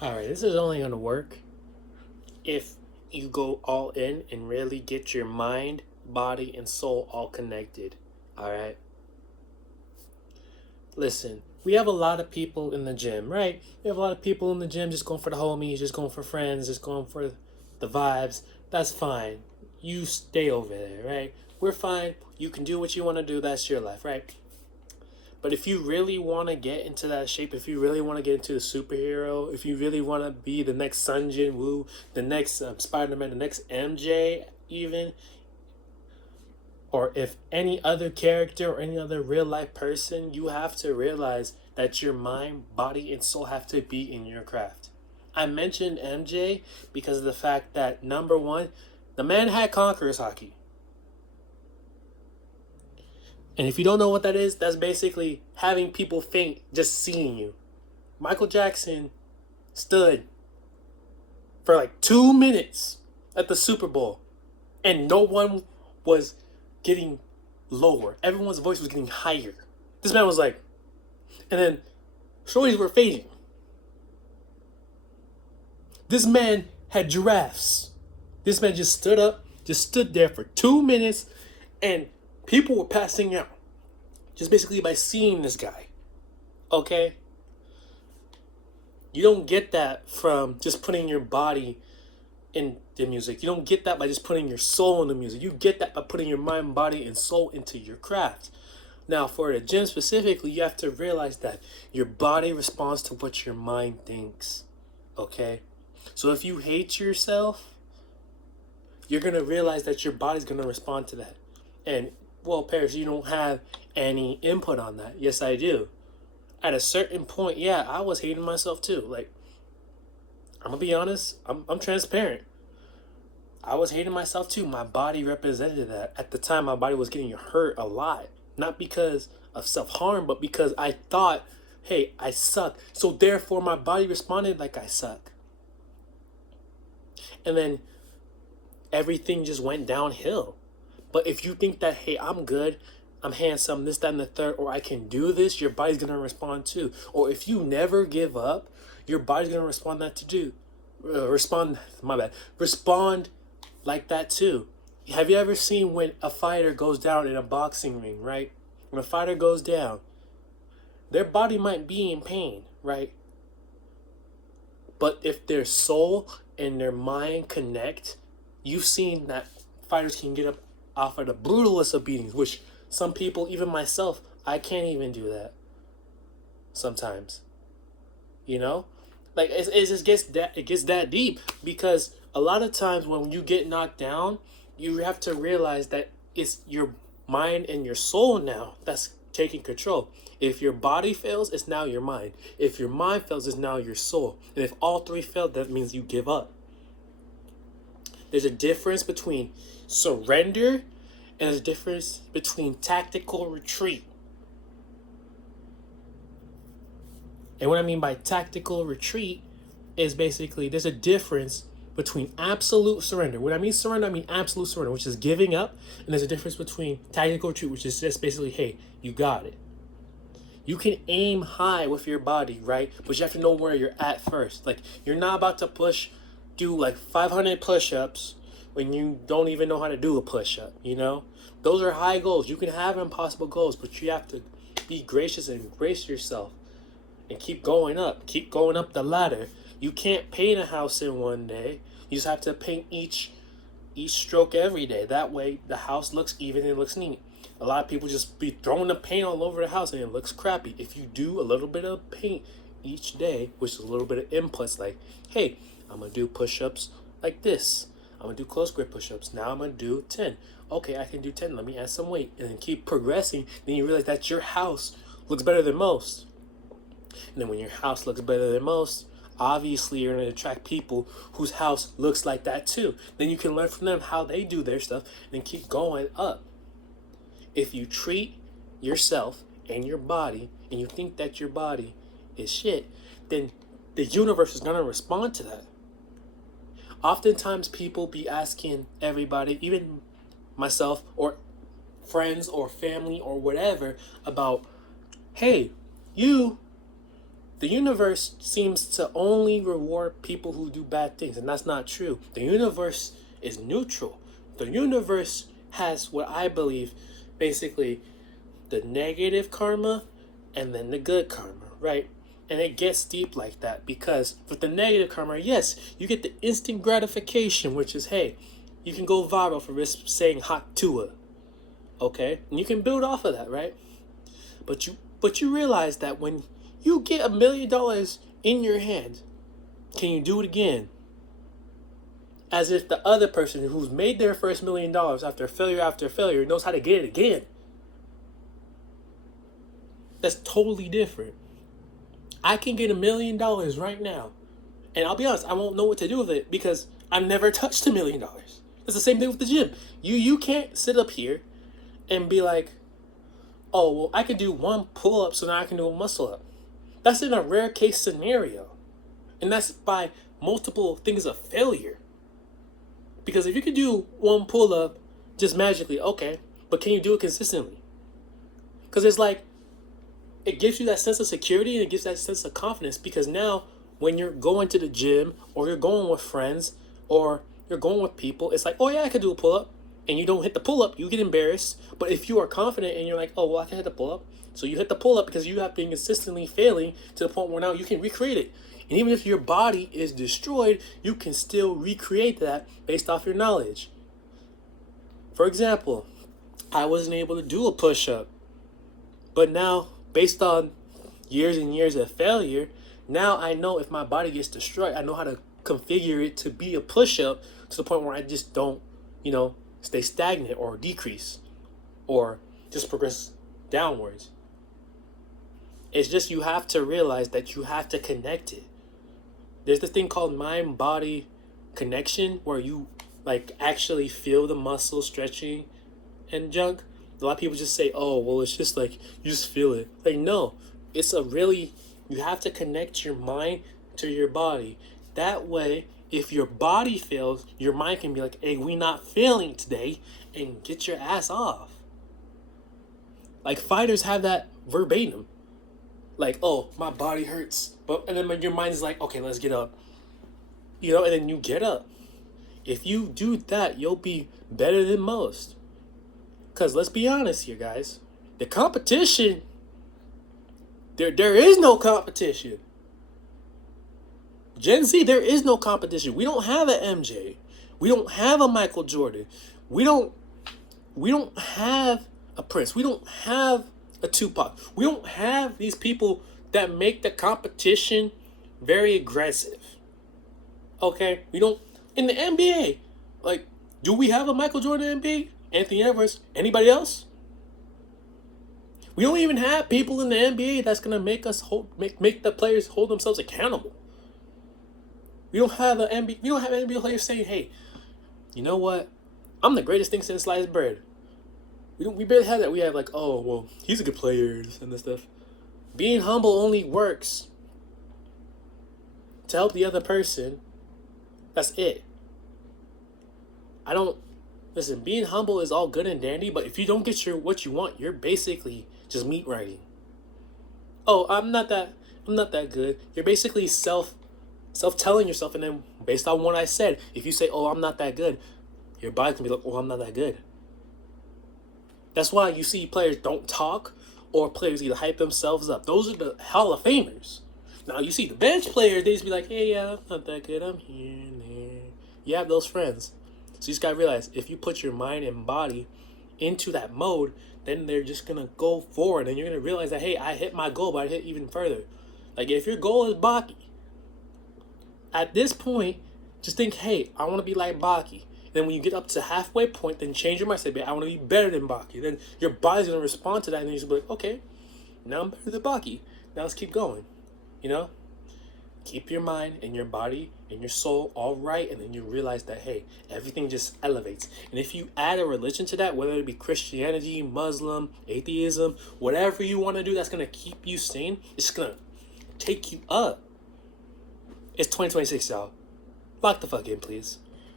All right, this is only going to work if you go all in and really get your mind, body, and soul all connected. All right. Listen, we have a lot of people in the gym, right? We have a lot of people in the gym just going for the homies, just going for friends, just going for the vibes. That's fine. You stay over there, right? We're fine. You can do what you want to do. That's your life, right? But if you really want to get into that shape, if you really want to get into a superhero, if you really want to be the next Sun Jin Woo, the next Spider Man, the next MJ, even, or if any other character or any other real life person, you have to realize that your mind, body, and soul have to be in your craft. I mentioned MJ because of the fact that number one, the man had Conqueror's hockey. And if you don't know what that is, that's basically having people faint just seeing you. Michael Jackson stood for like 2 minutes at the Super Bowl, and no one was getting lower. Everyone's voice was getting higher. This man was like, and then shorties were fading. This man had giraffes. This man just stood up, just stood there for 2 minutes, and people were passing out. Just basically by seeing this guy. Okay? You don't get that from just putting your body in the music. You don't get that by just putting your soul in the music. You get that by putting your mind, body, and soul into your craft. Now, for the gym specifically, you have to realize that your body responds to what your mind thinks. Okay? So if you hate yourself, you're going to realize that your body's going to respond to that. And, well, Paris, you don't have any input on that. Yes, I do. At a certain point, yeah, I was hating myself too. Like, I'm going to be honest, I'm transparent. I was hating myself too. My body represented that. At the time, my body was getting hurt a lot. Not because of self-harm, but because I thought, hey, I suck. So therefore, my body responded like I suck. And then everything just went downhill. But if you think that, hey, I'm good, I'm handsome, this, that, and the third, or I can do this, your body's going to respond too. Or if you never give up, your body's going to respond that to do. Respond like that too. Have you ever seen when a fighter goes down in a boxing ring, right? When a fighter goes down, their body might be in pain, right? But if their soul and their mind connect, you've seen that fighters can get up off of the brutalest of beatings, which some people, even myself, I can't even do that sometimes. You know? Like it just gets that deep because a lot of times when you get knocked down, you have to realize that it's your mind and your soul now that's taking control. If your body fails, it's now your mind. If your mind fails, it's now your soul. And if all three fail, that means you give up. There's a difference between surrender and there's a difference between tactical retreat. And what I mean by tactical retreat is basically there's a difference between absolute surrender. When I mean surrender, I mean absolute surrender, which is giving up. And there's a difference between tactical retreat, which is just basically, hey, you got it. You can aim high with your body, right? But you have to know where you're at first. Like, you're not about to do like 500 push-ups when you don't even know how to do a push-up, you know? Those are high goals. You can have impossible goals, but you have to be gracious and embrace yourself and keep going up the ladder. You can't paint a house in one day. You just have to paint each stroke every day. That way the house looks even and it looks neat. A lot of people just be throwing the paint all over the house and it looks crappy. If you do a little bit of paint each day, which is a little bit of inputs, like, hey, I'm going to do push-ups like this. I'm going to do close grip push-ups. Now I'm going to do 10. Okay, I can do 10. Let me add some weight. And then keep progressing. Then you realize that your house looks better than most. And then when your house looks better than most, obviously you're going to attract people whose house looks like that too. Then you can learn from them how they do their stuff and keep going up. If you treat yourself and your body and you think that your body is shit, then the universe is going to respond to that. Oftentimes people be asking everybody, even myself or friends or family or whatever, about, hey, you The universe seems to only reward people who do bad things, and that's not true. The universe is neutral. The universe has what I believe basically the negative karma and then the good karma, right? And it gets deep like that because with the negative karma, yes, you get the instant gratification, which is, hey, you can go viral for just saying hot tua, okay? And you can build off of that, right? But you realize that when you get $1 million in your hand, can you do it again? As if the other person who's made their first $1 million after failure knows how to get it again. That's totally different. I can get $1 million right now, and I'll be honest, I won't know what to do with it because I've never touched $1 million. It's the same thing with the gym. You can't sit up here and be like, oh, well, I can do one pull-up, so now I can do a muscle-up. That's in a rare case scenario. And that's by multiple things of failure. Because if you can do one pull-up just magically, okay, but can you do it consistently? Because it's like, it gives you that sense of security and it gives that sense of confidence because now when you're going to the gym or you're going with friends or you're going with people, it's like, oh yeah, I can do a pull-up. And you don't hit the pull-up, you get embarrassed. But if you are confident and you're like, oh, well, I can hit the pull-up. So you hit the pull-up because you have been consistently failing to the point where now you can recreate it. And even if your body is destroyed, you can still recreate that based off your knowledge. For example, I wasn't able to do a push-up. But now, based on years and years of failure, now I know if my body gets destroyed, I know how to configure it to be a push-up to the point where I just don't, stay stagnant or decrease or just progress downwards. It's just you have to realize that you have to connect it. There's this thing called mind-body connection where you actually feel the muscle stretching and junk. A lot of people just say, oh, well, it's just like you just feel it. No, you have to connect your mind to your body. That way, if your body fails, your mind can be like, hey, we not failing today, and get your ass off. Fighters have that verbatim. Oh, my body hurts. And then when your mind is like, okay, let's get up. And then you get up. If you do that, you'll be better than most. Because let's be honest here, guys. The competition, there is no competition. Gen Z, there is no competition. We don't have an MJ. We don't have a Michael Jordan. We don't have a Prince. We don't have a Tupac. We don't have these people that make the competition very aggressive. Okay? We don't. In the NBA, do we have a Michael Jordan in the NBA? Anthony Edwards? Anybody else? We don't even have people in the NBA that's gonna make the players hold themselves accountable. We don't have an NBA player saying, hey, you know what? I'm the greatest thing since sliced bread. We barely have that. We have oh, well, he's a good player and this stuff. Being humble only works to help the other person. That's it. Listen, being humble is all good and dandy, but if you don't get what you want, you're basically just meat writing. Oh, I'm not that good. You're basically self-telling yourself, and then based on what I said, if you say, oh, I'm not that good, your body can be like, oh, I'm not that good. That's why you see players don't talk, or players either hype themselves up. Those are the Hall of Famers. Now, you see the bench players, they just be like, hey, yeah, I'm not that good, I'm here and there. You have those friends. So you just gotta realize, if you put your mind and body into that mode, then they're just gonna go forward, and you're gonna realize that, hey, I hit my goal, but I hit even further. If your goal is Baki, at this point, just think, hey, I want to be like Baki. Then when you get up to halfway point, then change your mindset. I want to be better than Baki. Then your body's going to respond to that, and then you're just be like, okay, now I'm better than Baki. Now let's keep going. Keep your mind and your body and your soul all right, and then you realize that, hey, everything just elevates. And if you add a religion to that, whether it be Christianity, Muslim, atheism, whatever you want to do that's going to keep you sane, it's going to take you up. It's 2026, y'all. Lock the fuck in, please.